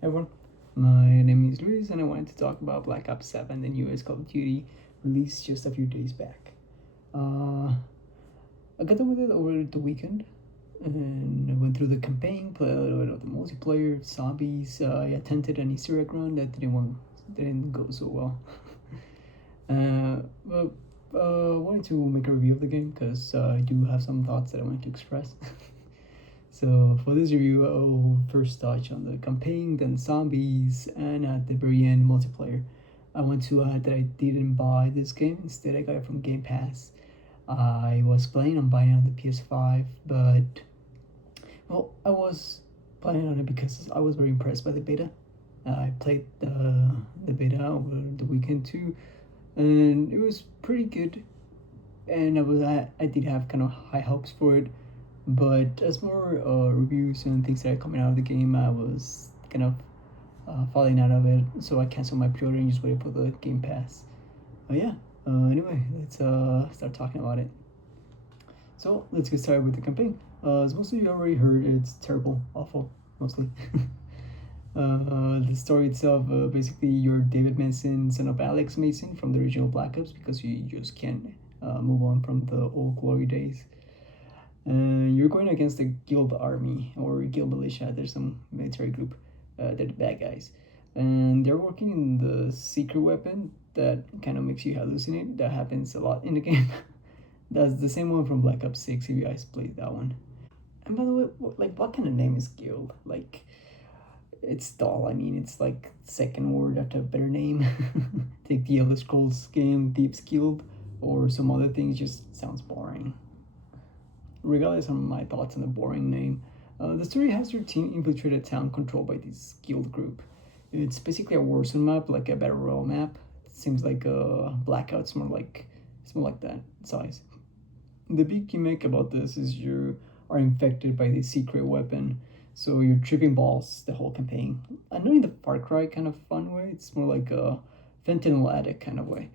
Hey everyone, my name is Luis and I wanted to talk about Black Ops 7, the newest Call of Duty released just a few days back. Uh, I got done with it over the weekend and I went through the campaign, played a little bit of the multiplayer, zombies. I attempted an Easter egg run that didn't go so well. But I wanted to make a review of the game because I do have some thoughts that I want to express. So for this review, I'll first touch on the campaign, then zombies, and at the very end, multiplayer. I want to add that I didn't buy this game. Instead, I got it from Game Pass. I was planning on buying it on the PS5, but well, I was planning on it because I was very impressed by the beta. I played the beta over the weekend too, and it was pretty good. And I did have kind of high hopes for it, but as more reviews and things that are coming out of the game, I was kind of falling out of it. So I canceled my pre-order and just waited for the Game Pass. But yeah. Anyway, let's start talking about it. So let's get started with the campaign. As most of you already heard, it's terrible, awful, mostly. The story itself, basically, you're David Mason, son of Alex Mason from the original Black Ops, because you just can't move on from the old glory days. You're going against the guild army or guild militia. There's some military group. They're the bad guys, and they're working in the secret weapon that kind of makes you hallucinate. That happens a lot in the game. That's the same one from Black Ops 6. If you guys played that one. And by the way, what kind of name is guild? Like, it's dull. I mean, it's like second word after a better name. Take the Elder Scrolls game, Deep's Guild, or some other things. Just sounds boring. Regardless of my thoughts on the boring name, the story has your team infiltrate a town controlled by this guild group. It's basically a Warzone map, like a battle royale map. It seems like a Blackout's it's more like that size. The big gimmick about this is you are infected by the secret weapon, so you're tripping balls the whole campaign. Not in the Far Cry kind of fun way. It's more like a fentanyl addict kind of way.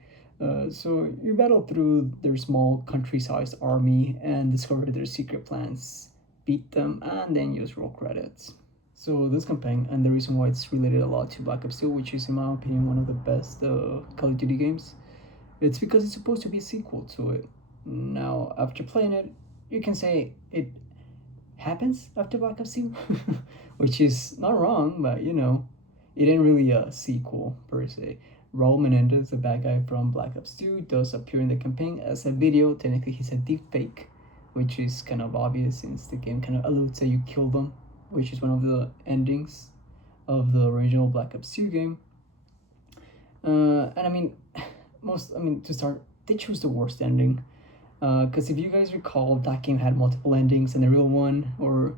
So you battle through their small country-sized army and discover their secret plans, beat them, and then use roll credits. So this campaign, and the reason why it's related a lot to Black Ops 2, which is in my opinion one of the best Call of Duty games, it's because it's supposed to be a sequel to it. Now, after playing it, you can say it happens after Black Ops 2, which is not wrong, but it ain't really a sequel per se. Raul Menendez, the bad guy from Black Ops 2, does appear in the campaign as a video. Technically, he's a deep fake, which is kind of obvious since the game kind of alludes that you kill them, which is one of the endings of the original Black Ops 2 game. And I mean, to start, they chose the worst ending. Because if you guys recall, that game had multiple endings, and the real one, or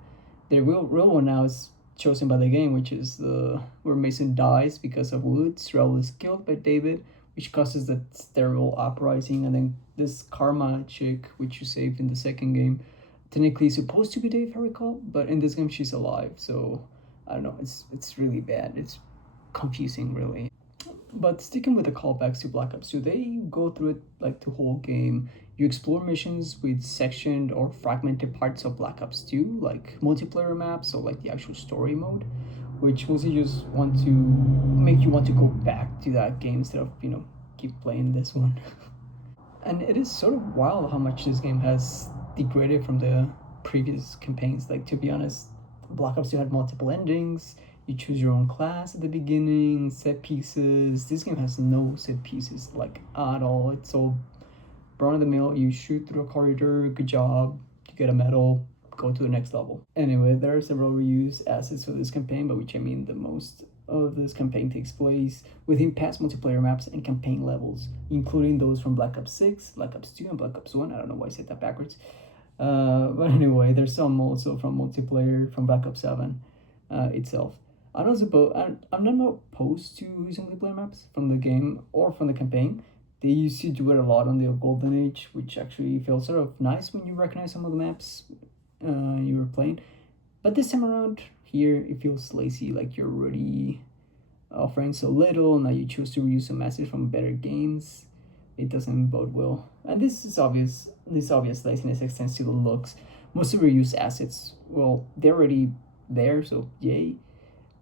the real one now, is chosen by the game, which is the where Mason dies because of Woods. Raul is killed by David, which causes the terrible uprising, and then this Karma chick, which you saved in the second game, technically is supposed to be Dave, if I recall, but in this game she's alive. So I don't know. It's really bad. It's confusing, really. But sticking with the callbacks to Black Ops 2, they go through it like the whole game. You explore missions with sectioned or fragmented parts of Black Ops 2, like multiplayer maps or like the actual story mode, which mostly just want to make you want to go back to that game instead of, keep playing this one. And it is sort of wild how much this game has degraded from the previous campaigns. Like, to be honest, Black Ops 2 had multiple endings. You choose your own class at the beginning, set pieces. This game has no set pieces, like, at all. It's all run of the mill. You shoot through a corridor, good job, you get a medal, go to the next level. Anyway, there are several reused assets for this campaign, by which I mean the most of this campaign takes place within past multiplayer maps and campaign levels, including those from Black Ops 6, Black Ops 2, and Black Ops 1. I don't know why I said that backwards. But anyway, there's some also from multiplayer from Black Ops 7 itself. I'm not opposed to using multiplayer maps from the game or from the campaign. They used to do it a lot on the Golden Age, which actually feels sort of nice when you recognize some of the maps you were playing. But this time around, here, it feels lazy, like you're already offering so little. Now you choose to reuse some assets from better games. It doesn't bode well. And this is obvious. This obvious laziness extends to the looks. Most of the reused assets, well, they're already there, so yay.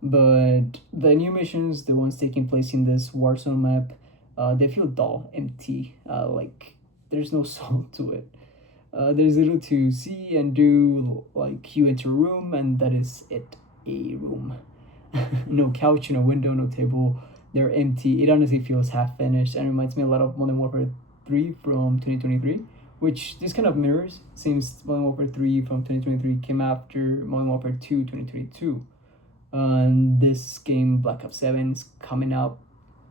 But the new missions, the ones taking place in this Warzone map, they feel dull, empty. Like there's no soul to it. There's little to see and do. Like you enter a room and that is it, a room. No couch, no window, no table. They're empty. It honestly feels half finished and reminds me a lot of Modern Warfare 3 from 2023, which this kind of mirrors since Modern Warfare 3 from 2023 came after Modern Warfare 2 2022. And this game, Black Ops 7, is coming out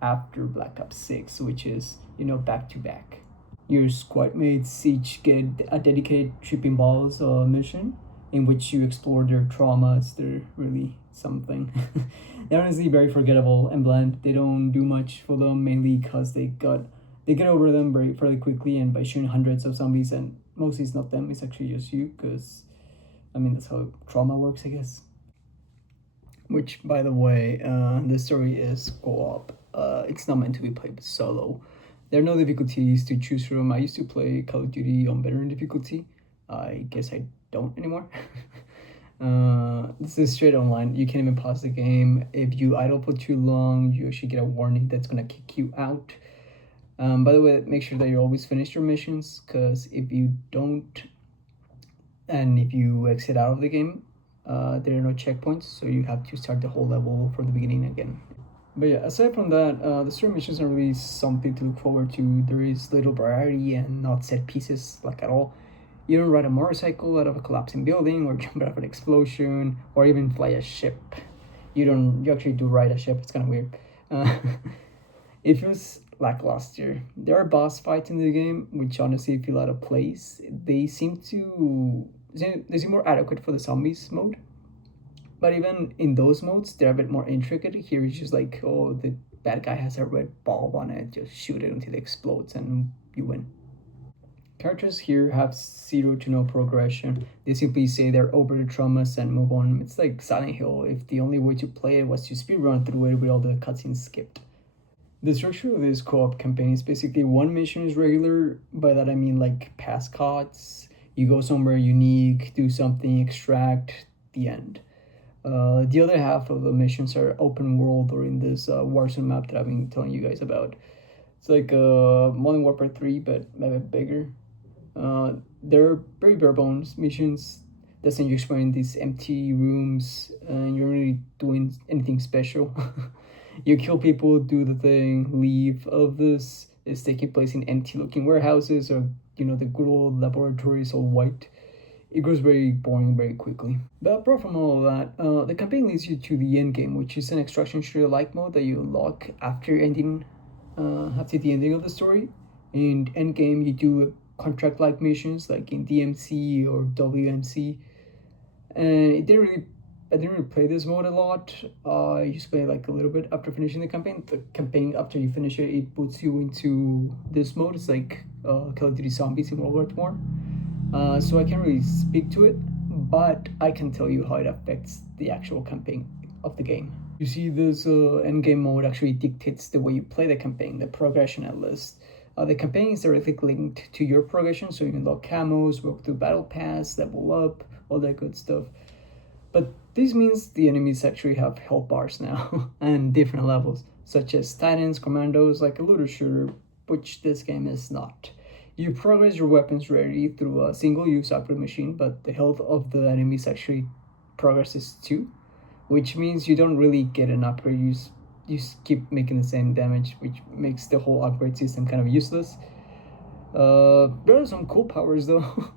after Black Ops 6, which is, back to back. Your squad mates each get a dedicated tripping balls mission in which you explore their traumas. They're really something. They're honestly very forgettable and bland. They don't do much for them, mainly because they get over them very fairly quickly and by shooting hundreds of zombies, and mostly it's not them, it's actually just you, because I mean that's how trauma works, I guess. Which, by the way, the story is co-op. It's not meant to be played solo. There are no difficulties to choose from. I used to play Call of Duty on veteran difficulty. I guess I don't anymore. This is straight online. You can't even pause the game. If you idle for too long, you actually get a warning that's gonna kick you out. By the way, make sure that you always finish your missions, because if you don't, and if you exit out of the game, there are no checkpoints, so you have to start the whole level from the beginning again. But yeah, aside from that, the story missions are really something to look forward to. There is little variety and not set pieces like at all. You don't ride a motorcycle out of a collapsing building or jump out of an explosion or even fly a ship. You actually do ride a ship. It's kind of weird. Uh, it feels lackluster. There are boss fights in the game which honestly feel out of place. They seem more adequate for the zombies mode. But even in those modes, they're a bit more intricate. Here it's just like, oh, the bad guy has a red bulb on it, just shoot it until it explodes and you win. Characters here have zero to no progression. They simply say they're over the traumas and move on. It's like Silent Hill if the only way to play it was to speedrun through it with all the cutscenes skipped. The structure of this co-op campaign is basically one mission is regular. By that I mean like pass cods. You go somewhere unique, do something, extract, the end. The other half of the missions are open world or in this Warzone map that I've been telling you guys about. It's like Modern Warfare 3, but a bit bigger. They're very bare bones missions that send you exploring these empty rooms and you're really doing anything special. You kill people, do the thing, leave. All of this is taking place in empty looking warehouses or, the good old laboratories all white. It grows very boring very quickly. But apart from all of that, the campaign leads you to the end game, which is an extraction shooter like mode that you unlock after the ending of the story. In end game, you do contract like missions like in DMC or WMC, and I didn't really play this mode a lot. I used to play like a little bit after finishing the campaign. The campaign, after you finish it, it puts you into this mode. It's like Call of Duty Zombies in World War II. So I can't really speak to it, but I can tell you how it affects the actual campaign of the game. You see, this end game mode actually dictates the way you play the campaign, the progression at least. The campaign is directly linked to your progression, so you can unlock camos, work through battle pass, level up, all that good stuff. But this means the enemies actually have health bars now and different levels, such as Titans, Commandos, like a looter shooter, which this game is not. You progress your weapons rarely through a single-use upgrade machine, but the health of the enemies actually progresses too, which means you don't really get an upgrade. You keep making the same damage, which makes the whole upgrade system kind of useless. There are some cool powers though.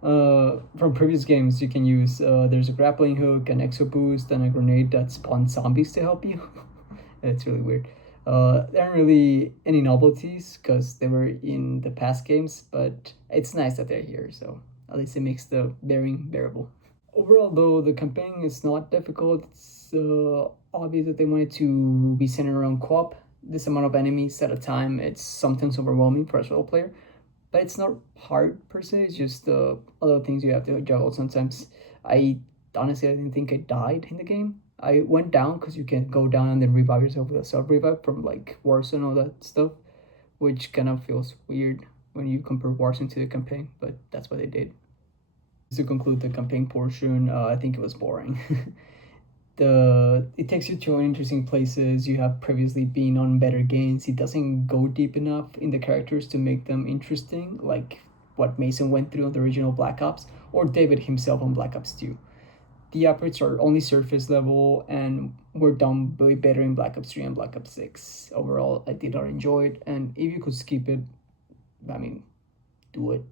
From previous games you can use. There's a grappling hook, an exo boost, and a grenade that spawns zombies to help you. It's really weird. There aren't really any novelties because they were in the past games, but it's nice that they're here, so at least it makes the bearing bearable. Overall, though, the campaign is not difficult. It's obvious that they wanted to be centered around co-op. This amount of enemies at a time, it's sometimes overwhelming for a solo player, but it's not hard per se. It's just other things you have to juggle sometimes. I honestly I didn't think I died in the game. I went down because you can go down and then revive yourself with a self revive from like Warzone and all that stuff, which kind of feels weird when you compare Warzone to the campaign, but that's what they did. To conclude the campaign portion, I think it was boring. it takes you to interesting places. You have previously been on better games. It doesn't go deep enough in the characters to make them interesting, like what Mason went through on the original Black Ops, or David himself on Black Ops 2. The upgrades are only surface level and were done way better in Black Ops 3 and Black Ops 6. Overall, I did not enjoy it, and if you could skip it, I mean, do it.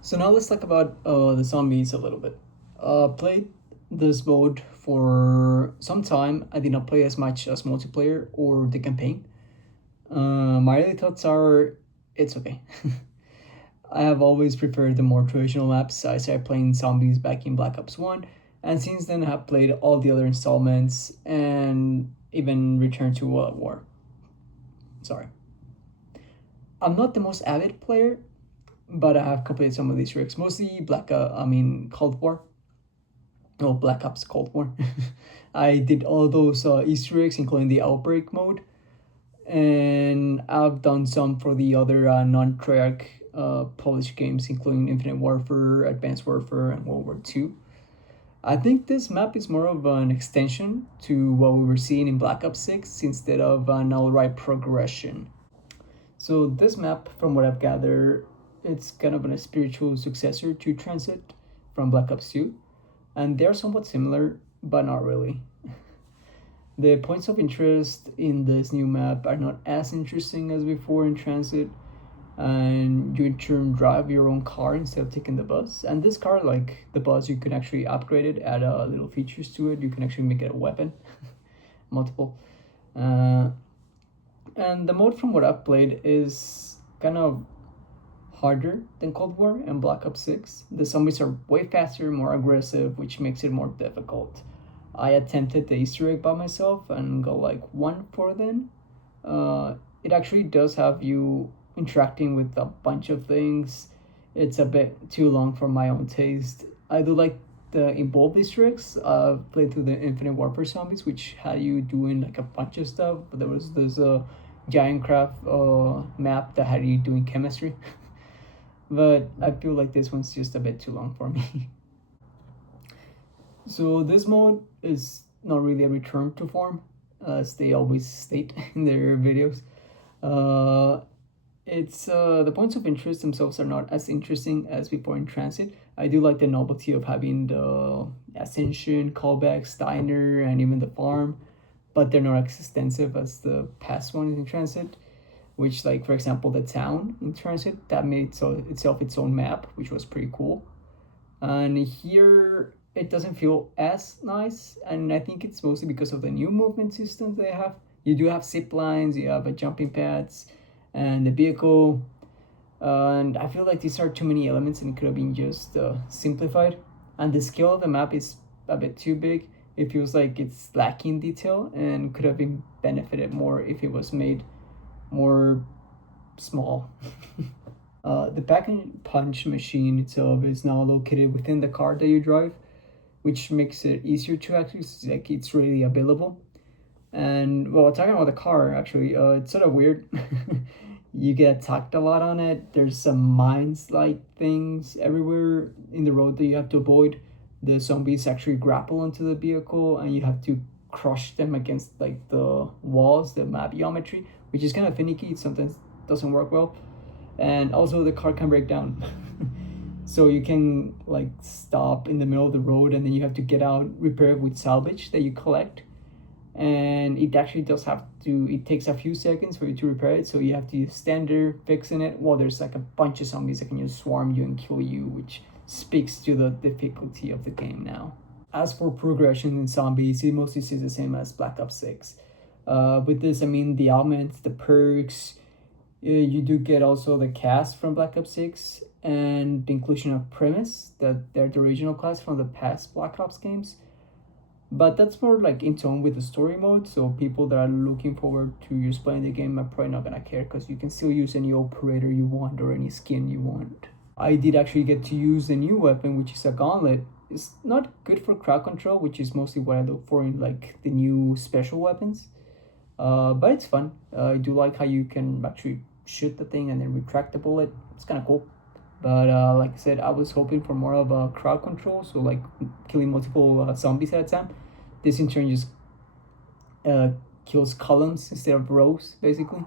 So now let's talk about the zombies a little bit. Played this mode for some time. I did not play as much as multiplayer or the campaign. My early thoughts are it's okay. I have always preferred the more traditional maps. I started playing zombies back in Black Ops 1, and since then I have played all the other installments and even returned to World at War. Sorry. I'm not the most avid player, but I have completed some of these rigs, mostly Cold War. Oh, Black Ops Cold War. I did all those Easter eggs, including the Outbreak mode, and I've done some for the other non-Treyarch published games, including Infinite Warfare, Advanced Warfare, and World War II. I think this map is more of an extension to what we were seeing in Black Ops 6 instead of an outright progression. So this map, from what I've gathered, it's kind of a spiritual successor to Transit from Black Ops 2, and they're somewhat similar, but not really. The points of interest in this new map are not as interesting as before in Transit, and you in turn drive your own car instead of taking the bus. And this car, like the bus, you can actually upgrade it, add little features to it. You can actually make it a weapon, multiple. And the mode, from what I've played, is kind of harder than Cold War and Black Ops 6. The zombies are way faster, more aggressive, which makes it more difficult. I attempted the Easter egg by myself and got like 1 for them. It actually does have you interacting with a bunch of things. It's a bit too long for my own taste. I do like the involved Easter eggs. I've played through the Infinite Warfare zombies, which had you doing like a bunch of stuff. But there was this giant craft map that had you doing chemistry. But I feel like this one's just a bit too long for me. So this mode is not really a return to form, as they always state in their videos. It's the points of interest themselves are not as interesting as before in Transit. I do like the novelty of having the Ascension, callbacks, Diner, and even the farm, but they're not as extensive as the past ones in Transit. Which, like for example, the town in Transit that made itself its own map, which was pretty cool. And here it doesn't feel as nice, and I think it's mostly because of the new movement systems they have. You do have zip lines, you have jumping pads, and the vehicle, and I feel like these are too many elements and it could have been just simplified. And the scale of the map is a bit too big. It feels like it's lacking detail and could have been benefited more if it was made more small. The pack and punch machine itself is now located within the car that you drive, which makes it easier to access. Like it's really available. And well, talking about the car, actually, it's sort of weird. You get attacked a lot on it. There's some mines like things everywhere in the road that you have to avoid. The zombies actually grapple onto the vehicle, and you have to crush them against like the walls, the map geometry, which is kind of finicky. It sometimes doesn't work well. And also the car can break down. So you can like stop in the middle of the road and then you have to get out, repair it with salvage that you collect. And it actually does have to, it takes a few seconds for you to repair it. So you have to stand there fixing it while there's like a bunch of zombies that can just swarm you and kill you, which speaks to the difficulty of the game now. As for progression in zombies, it mostly stays the same as Black Ops 6. With this, I mean the elements, the perks. You do get also the cast from Black Ops 6 and the inclusion of Premise, that they're the original class from the past Black Ops games. But that's more like in tone with the story mode, so people that are looking forward to just playing the game are probably not gonna care because you can still use any operator you want or any skin you want. I did actually get to use the new weapon, which is a gauntlet. It's not good for crowd control, which is mostly what I look for in like the new special weapons. But it's fun. I do like how you can actually shoot the thing and then retract the bullet. It's kind of cool. But like I said, I was hoping for more of a crowd control, so like killing multiple zombies at a time. This in turn just uh, kills columns instead of rows, basically.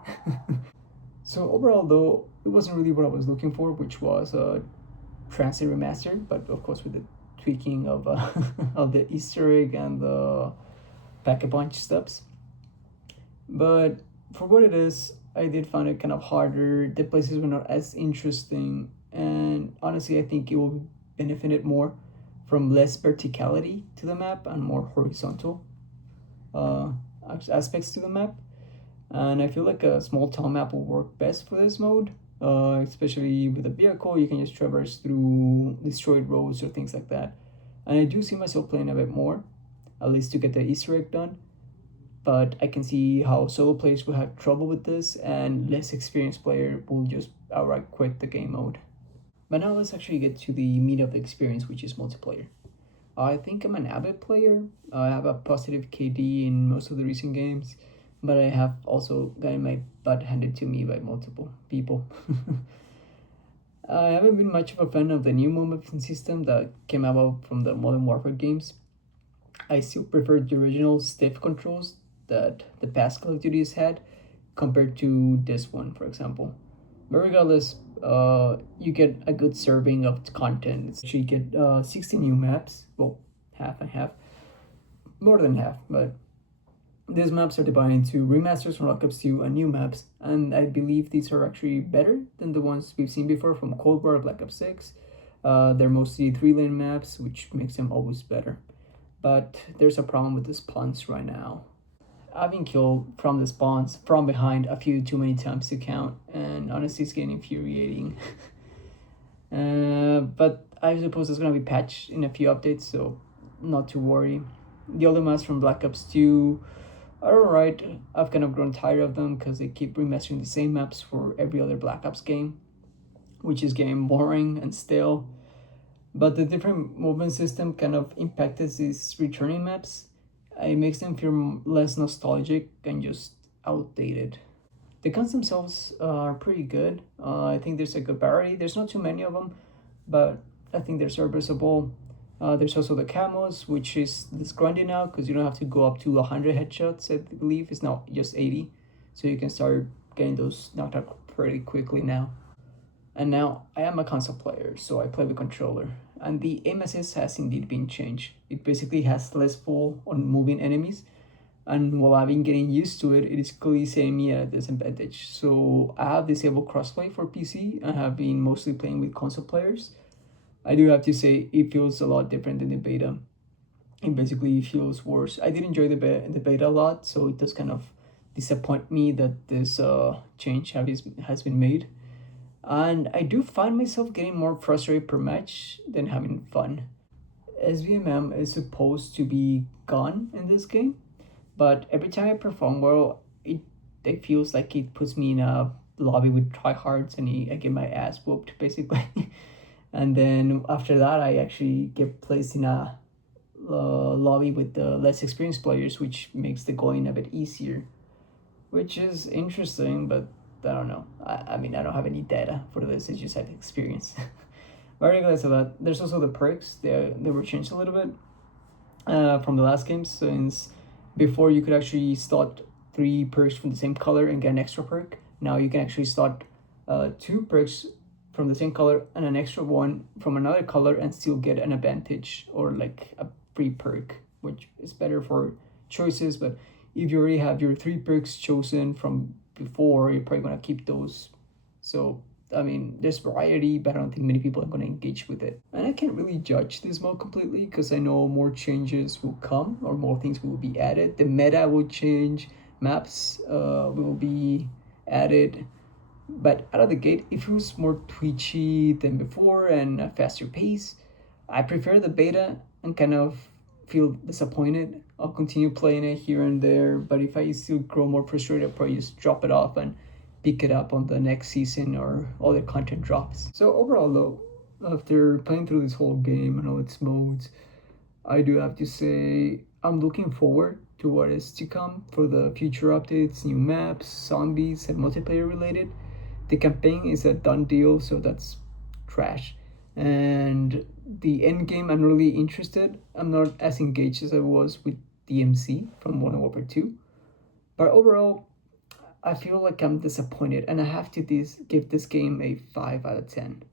So overall, though, it wasn't really what I was looking for, which was a transit remaster, but of course with the tweaking of of the Easter egg and the pack a punch steps. But for what it is, I did find it kind of harder. The places were not as interesting, and honestly, I think it will benefit it more from less verticality to the map and more horizontal uh, aspects to the map. And I feel like a small town map will work best for this mode, especially with a vehicle. You can just traverse through destroyed roads or things like that. And I do see myself playing a bit more, at least to get the Easter egg done. But I can see how solo players will have trouble with this, and less experienced player will just outright quit the game mode. But now let's actually get to the meat of the experience, which is multiplayer. I think I'm an avid player. I have a positive KD in most of the recent games, but I have also gotten my butt handed to me by multiple people. I haven't been much of a fan of the new movement system that came about from the Modern Warfare games. I still prefer the original stiff controls that the past Call of Duties had compared to this one, for example. But regardless, you get a good serving of content. It's you get 60 new maps. Well, half and half, more than half. But these maps are divided into remasters from Black Ops 2 and new maps, and I believe these are actually better than the ones we've seen before from Cold War, Black Ops 6. They're mostly 3-lane maps, which makes them always better. But there's a problem with the spawns right now. I've been killed from the spawns from behind a few too many times to count, and honestly, it's getting infuriating. But I suppose it's gonna be patched in a few updates, so not to worry. The other maps from Black Ops 2 are alright. I've kind of grown tired of them because they keep remastering the same maps for every other Black Ops game, which is getting boring and stale. But the different movement system kind of impacted these returning maps. It makes them feel less nostalgic and just outdated. The guns themselves are pretty good. I think there's a good variety. There's not too many of them, but I think they're serviceable. There's also the camos, which is this grinding now because you don't have to go up to 100 headshots, I believe. It's now just 80. So you can start getting those knocked out pretty quickly now. And now I am a console player, so I play with controller. And the aim assist has indeed been changed. It basically has less pull on moving enemies. And while I've been getting used to it, it is clearly saying me at a disadvantage. So I have disabled crossplay for PC and have been mostly playing with console players. I do have to say it feels a lot different than the beta. It basically feels worse. I did enjoy the beta a lot, so it does kind of disappoint me that this change has been made. And I do find myself getting more frustrated per match than having fun. SVMM is supposed to be gone in this game, but every time I perform well, it feels like it puts me in a lobby with tryhards and I get my ass whooped basically. And then after that, I actually get placed in a lobby with the less experienced players, which makes the going a bit easier, which is interesting, but I don't know. I mean, I don't have any data for this. It's just have experience. But regardless of that, there's also the perks. They were changed a little bit from the last game. Since before you could actually start 3 perks from the same color and get an extra perk. Now you can actually start 2 perks from the same color and an extra one from another color and still get an advantage or like a free perk, which is better for choices. But if you already have your 3 perks chosen from before, you're probably gonna keep those. So I mean, there's variety, but I don't think many people are gonna engage with it. And I can't really judge this mode completely because I know more changes will come or more things will be added. The meta will change, maps will be added, but out of the gate, it feels more twitchy than before and a faster pace. I prefer the beta and kind of feel disappointed. I'll continue playing it here and there, but if I still grow more frustrated, I'll probably just drop it off and pick it up on the next season or other content drops. So overall though, after playing through this whole game and all its modes, I do have to say I'm looking forward to what is to come for the future updates, new maps, zombies, and multiplayer related. The campaign is a done deal, so that's trash. And the end game, I'm really interested. I'm not as engaged as I was with DMC from Modern Warfare 2. But overall, I feel like I'm disappointed, and I have to give this game a 5 out of 10.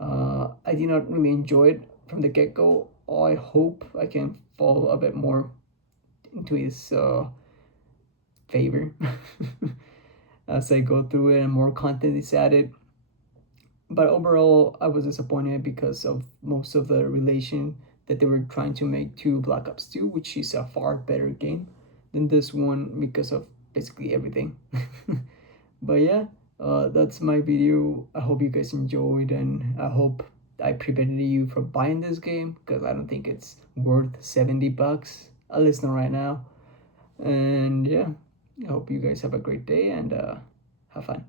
I did not really enjoy it from the get go. I hope I can fall a bit more into his favor as I go through it and more content is added. But overall, I was disappointed because of most of the relation that they were trying to make to Black Ops 2, which is a far better game than this one because of basically everything. But yeah, that's my video. I hope you guys enjoyed, and I hope I prevented you from buying this game because I don't think it's worth $70, at least not right now. And yeah, I hope you guys have a great day and have fun.